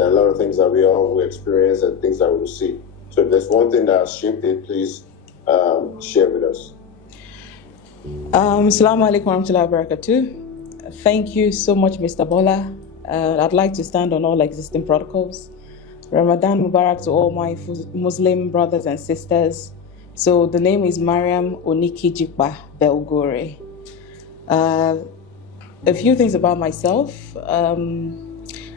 there are a lot of things that we all will experience and things that we will see. So if there's one thing that has shaped it, please share with us. Assalamu alaikum warahmatullahi wabarakatuh. Thank you so much, Mr. Bola. I'd like to stand on all existing protocols. Ramadan Mubarak to all my Muslim brothers and sisters. So the name is Mariam Onikijikpa Belgore. A few things about myself.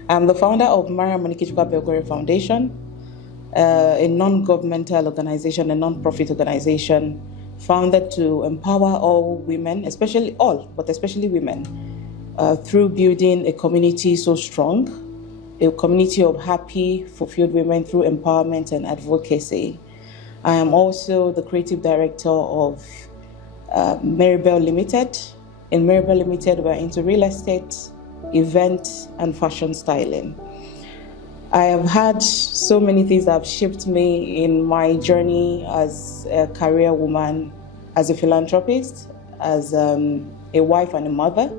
I'm the founder of Mariam Onikijikpa Belgore Foundation, a non-governmental organization, a non-profit organization founded to empower all women, especially women, through building a community so strong, a community of happy, fulfilled women through empowerment and advocacy. I am also the creative director of Maribel Limited. In Maribel Limited, we're into real estate, event, and fashion styling. I have had so many things that have shaped me in my journey as a career woman, as a philanthropist, as a wife and a mother.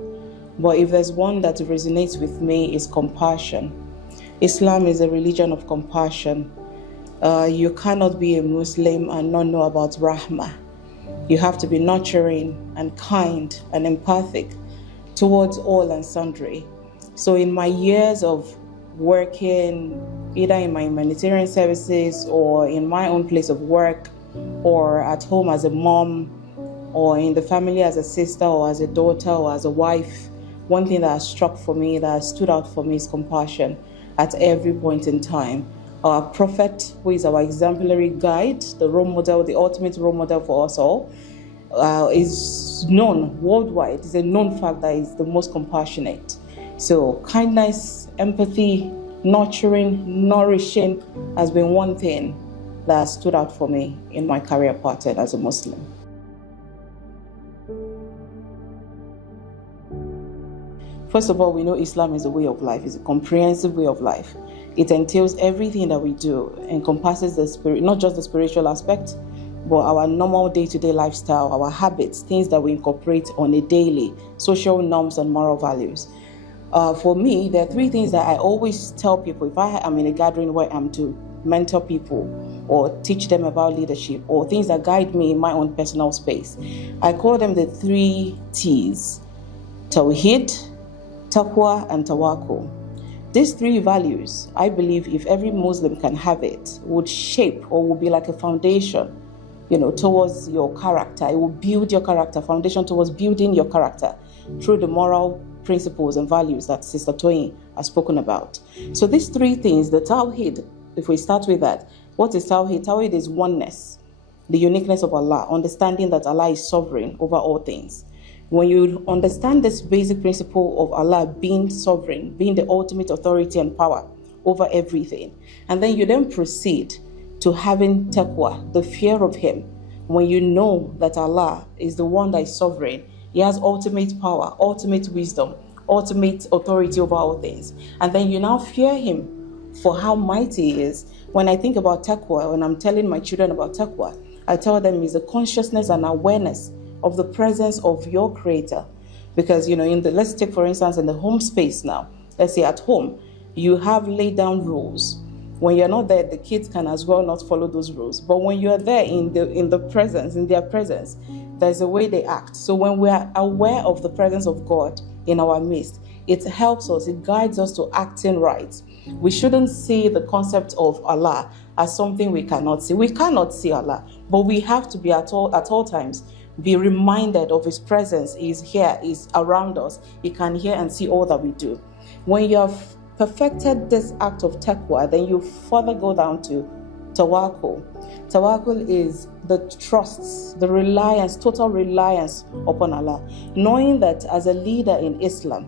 But if there's one that resonates with me, is compassion. Islam is a religion of compassion. You cannot be a Muslim and not know about Rahmah. You have to be nurturing and kind and empathic towards all and sundry. So in my years of working either in my humanitarian services or in my own place of work or at home as a mom or in the family as a sister or as a daughter or as a wife, one thing that has struck for me, that has stood out for me is compassion at every point in time. Our prophet, who is our exemplary guide, the role model, the ultimate role model for us all, is known worldwide. It's a known fact that he's the most compassionate. So kindness, empathy, nurturing, nourishing has been one thing that stood out for me in my career pattern as a Muslim. First of all, we know Islam is a way of life. It's a comprehensive way of life. It entails everything that we do, encompasses the spirit, not just the spiritual aspect, but our normal day-to-day lifestyle, our habits, things that we incorporate on a daily, social norms and moral values. For me, there are three things that I always tell people if I am in a gathering where I'm to mentor people or teach them about leadership or things that guide me in my own personal space. I call them the 3 T's: Tawheed, Taqwa, and Tawakkul. These 3 values, I believe if every Muslim can have it, would shape or would be like a foundation, towards your character. It will build your character, foundation towards building your character through the moral principles and values that Sister Toyin has spoken about. So these 3 things, the Tawheed, if we start with that, what is Tawheed? Tawheed is oneness, the uniqueness of Allah, understanding that Allah is sovereign over all things. When you understand this basic principle of Allah being sovereign, being the ultimate authority and power over everything, and then you then proceed to having taqwa, the fear of Him, when you know that Allah is the one that is sovereign, He has ultimate power, ultimate wisdom, ultimate authority over all things, and then you now fear Him for how mighty He is. When I think about taqwa, when I'm telling my children about taqwa, I tell them it's a consciousness and awareness of the presence of your Creator. Because, let's take for instance in the home space now, let's say at home, you have laid down rules. When you're not there, the kids can as well not follow those rules. But when you're there in their presence, there's a way they act. So when we are aware of the presence of God in our midst, it helps us, it guides us to acting right. We shouldn't see the concept of Allah as something we cannot see. We cannot see Allah, but we have to be at all times be reminded of His presence. He's here, He's around us. He can hear and see all that we do. When you have perfected this act of taqwa, then you further go down to tawakkul. Tawakkul is the trust, the reliance, total reliance upon Allah. Knowing that as a leader in Islam,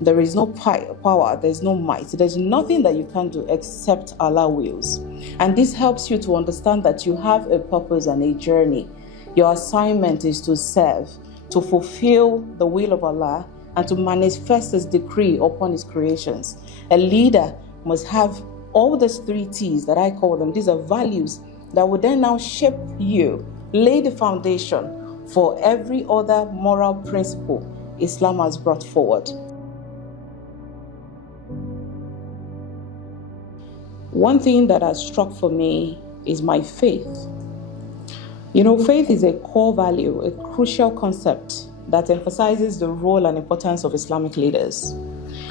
there is no power, there's no might, there's nothing that you can do except Allah wills. And this helps you to understand that you have a purpose and a journey. Your assignment is to serve, to fulfill the will of Allah, and to manifest His decree upon His creations. A leader must have all these 3 T's that I call them. These are values that will then now shape you, lay the foundation for every other moral principle Islam has brought forward. One thing that has struck for me is my faith. Faith is a core value, a crucial concept that emphasizes the role and importance of Islamic leaders.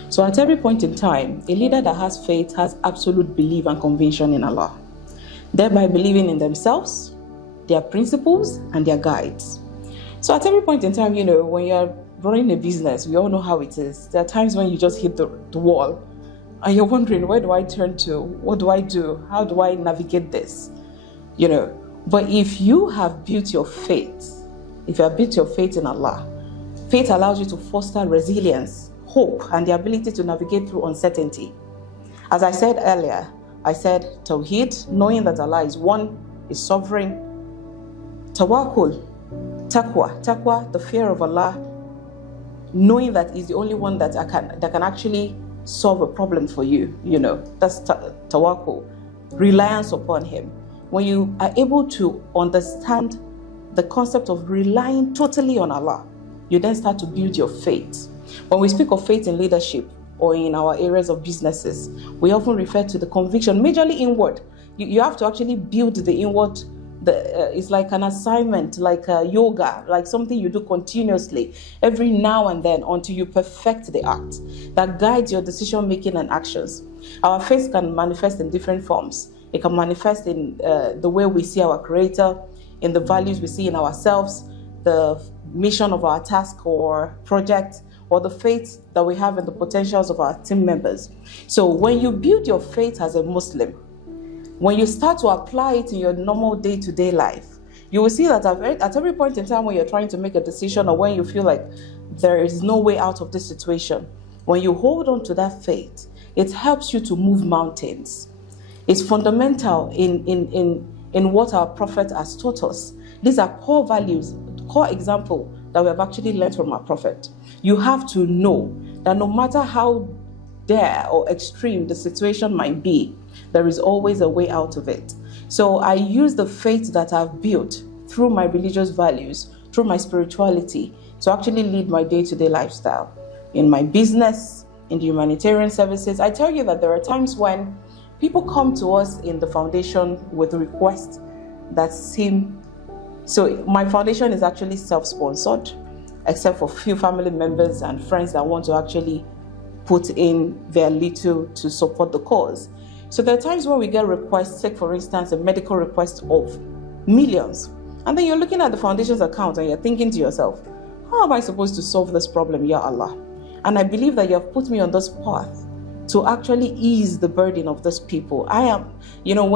So at every point in time, a leader that has faith has absolute belief and conviction in Allah, thereby believing in themselves, their principles, and their guides. So at every point in time, when you're running a business, we all know how it is. There are times when you just hit the wall and you're wondering, where do I turn to? What do I do? How do I navigate this? But if you have built your faith, if you have built your faith in Allah, faith allows you to foster resilience, hope, and the ability to navigate through uncertainty. As I said earlier, I said Tawheed, knowing that Allah is one, is sovereign. Tawakkul, taqwa, the fear of Allah, knowing that He's the only one that can actually solve a problem for you. That's tawakkul, reliance upon Him. When you are able to understand the concept of relying totally on Allah, you then start to build your faith. When we speak of faith in leadership or in our areas of businesses, we often refer to the conviction, majorly inward. You have to actually build the inward. It's like an assignment, like yoga, like something you do continuously every now and then until you perfect the act that guides your decision making and actions. Our faith can manifest in different forms. It can manifest in the way we see our Creator, in the values we see in ourselves, the mission of our task or project, or the faith that we have in the potentials of our team members. So when you build your faith as a Muslim, when you start to apply it in your normal day-to-day life, you will see that at every point in time when you're trying to make a decision or when you feel like there is no way out of this situation, when you hold on to that faith, it helps you to move mountains. It's fundamental in what our Prophet has taught us. These are core values, core example that we have actually learned from our Prophet. You have to know that no matter how dire or extreme the situation might be, there is always a way out of it. So I use the faith that I've built through my religious values, through my spirituality, to actually lead my day-to-day lifestyle. In my business, in the humanitarian services, I tell you that there are times when people come to us in the foundation with requests that seem... So my foundation is actually self-sponsored, except for few family members and friends that want to actually put in their little to support the cause. So there are times when we get requests, take for instance a medical request of millions, and then you're looking at the foundation's account and you're thinking to yourself, how am I supposed to solve this problem, Ya Allah? And I believe that you have put me on this path to actually ease the burden of these people. I am,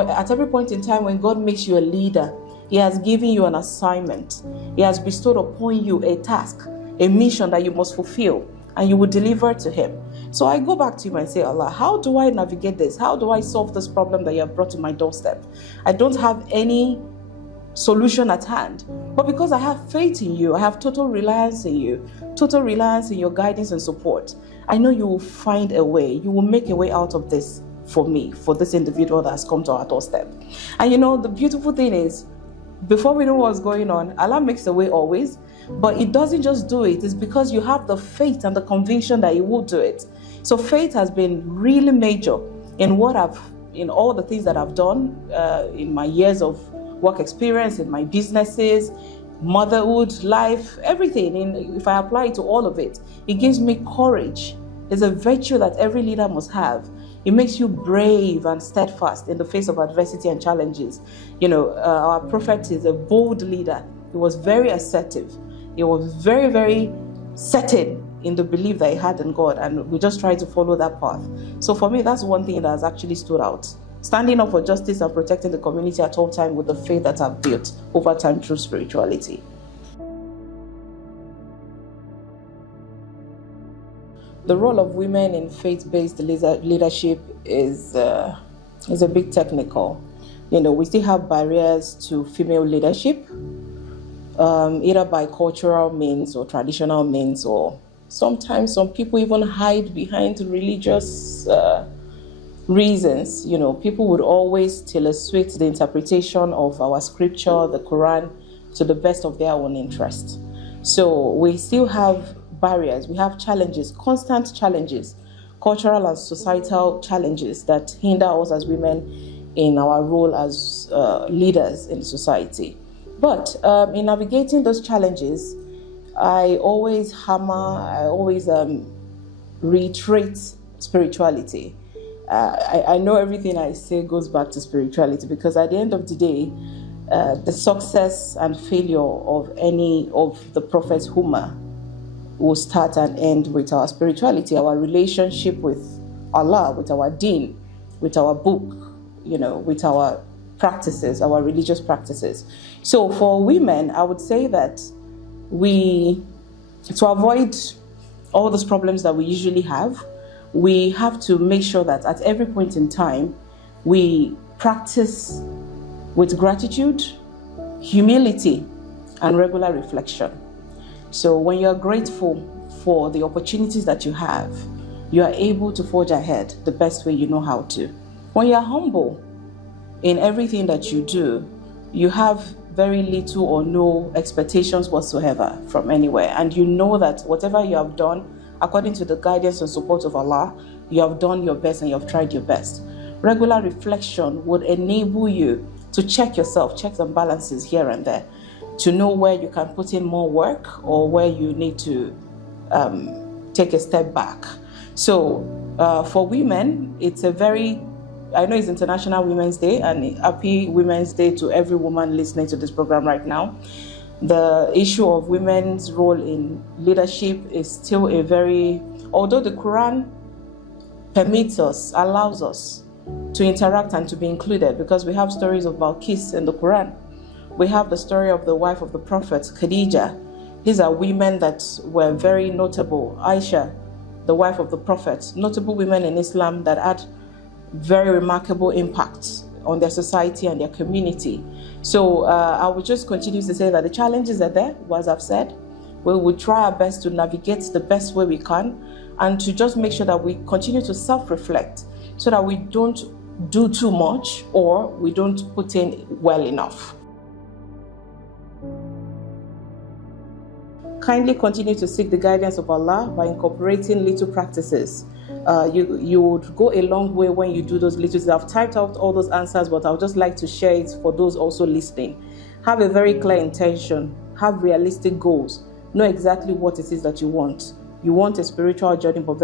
at every point in time when God makes you a leader, He has given you an assignment. He has bestowed upon you a task, a mission that you must fulfill, and you will deliver to Him. So I go back to Him and say, Allah, how do I navigate this? How do I solve this problem that you have brought to my doorstep? I don't have any solution at hand, but because I have faith in you, I have total reliance in you, total reliance in your guidance and support, I know you will find a way. You will make a way out of this for me, for this individual that has come to our doorstep. And the beautiful thing is, before we know what's going on, Allah makes a way always, but He doesn't just do it. It's because you have the faith and the conviction that He will do it. So faith has been really major in all the things that I've done in my years of work experience, in my businesses, motherhood, life, everything. If I apply it to all of it, it gives me courage. It's a virtue that every leader must have. It makes you brave and steadfast in the face of adversity and challenges. Our Prophet is a bold leader. He was very assertive. He was very, very certain in the belief that he had in God, and we just try to follow that path. So for me, that's one thing that has actually stood out. Standing up for justice and protecting the community at all times with the faith that I've built over time through spirituality. The role of women in faith-based leadership is a bit technical. We still have barriers to female leadership, either by cultural means or traditional means, or sometimes some people even hide behind religious reasons. People would always illustrate the interpretation of our scripture, the Quran, to the best of their own interest. So we still have barriers, we have challenges, constant challenges cultural and societal challenges that hinder us as women in our role as leaders in society. But in navigating those challenges, I always reiterate spirituality. I know everything I say goes back to spirituality, because at the end of the day, the success and failure of any of the Prophet's Ummah will start and end with our spirituality, our relationship with Allah, with our deen, with our book, with our practices, our religious practices. So for women, I would say that to avoid all those problems that we usually have, we have to make sure that at every point in time, we practice with gratitude, humility, and regular reflection. So when you're grateful for the opportunities that you have, you are able to forge ahead the best way you know how to. When you're humble in everything that you do, you have very little or no expectations whatsoever from anywhere. And you know that whatever you have done, according to the guidance and support of Allah, you have done your best and you have tried your best. Regular reflection would enable you to check yourself, checks and balances here and there, to know where you can put in more work or where you need to take a step back. So for women, I know it's International Women's Day, and happy Women's Day to every woman listening to this program right now. The issue of women's role in leadership is still although the Quran permits us, allows us to interact and to be included, because we have stories of Balkis in the Quran. We have the story of the wife of the Prophet, Khadija. These are women that were very notable. Aisha, the wife of the Prophet, notable women in Islam that had very remarkable impact on their society and their community. So I would just continue to say that the challenges are there, as I've said. We will try our best to navigate the best way we can, and to just make sure that we continue to self-reflect so that we don't do too much or we don't put in well enough. Kindly continue to seek the guidance of Allah by incorporating little practices. You would go a long way when you do those little. I've typed out all those answers, but I would just like to share it for those also listening. Have a very clear intention. Have realistic goals. Know exactly what it is that you want. You want a spiritual journey, but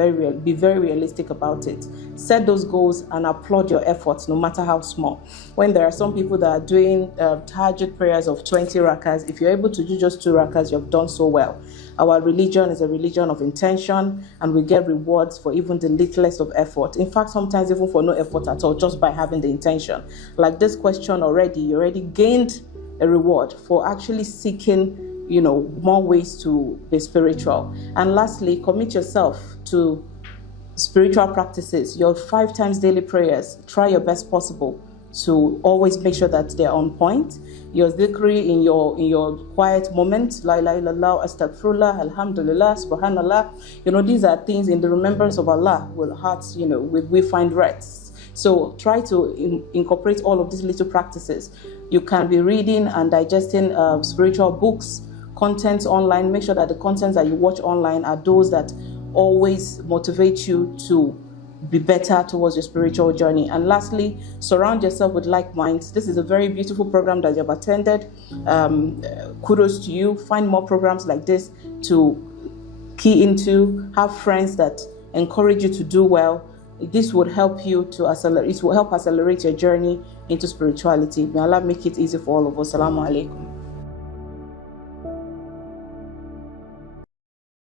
be very realistic about it. Set those goals and applaud your efforts, no matter how small. When there are some people that are doing tahajjud prayers of 20 rakas, if you're able to do just 2 rakas, you've done so well. Our religion is a religion of intention, and we get rewards for even the littlest of effort. In fact, sometimes even for no effort at all, just by having the intention. Like this question already, you already gained a reward for actually seeking more ways to be spiritual. And lastly, commit yourself to spiritual practices, your 5 times daily prayers. Try your best possible to always make sure that they're on point. Your dhikri in your quiet moment, la ilaha illallah, astaghfirullah, alhamdulillah, subhanallah. These are things in the remembrance of Allah will hearts, we find rest. So try to incorporate all of these little practices. You can be reading and digesting spiritual books, contents online. Make sure that the contents that you watch online are those that always motivate you to be better towards your spiritual journey. And lastly, surround yourself with like minds. This is a very beautiful program that you have attended. Kudos to you. Find more programs like this to key into. Have friends that encourage you to do well. This would help you to accelerate. It will help accelerate your journey into spirituality. May Allah make it easy for all of us. Assalamu alaikum.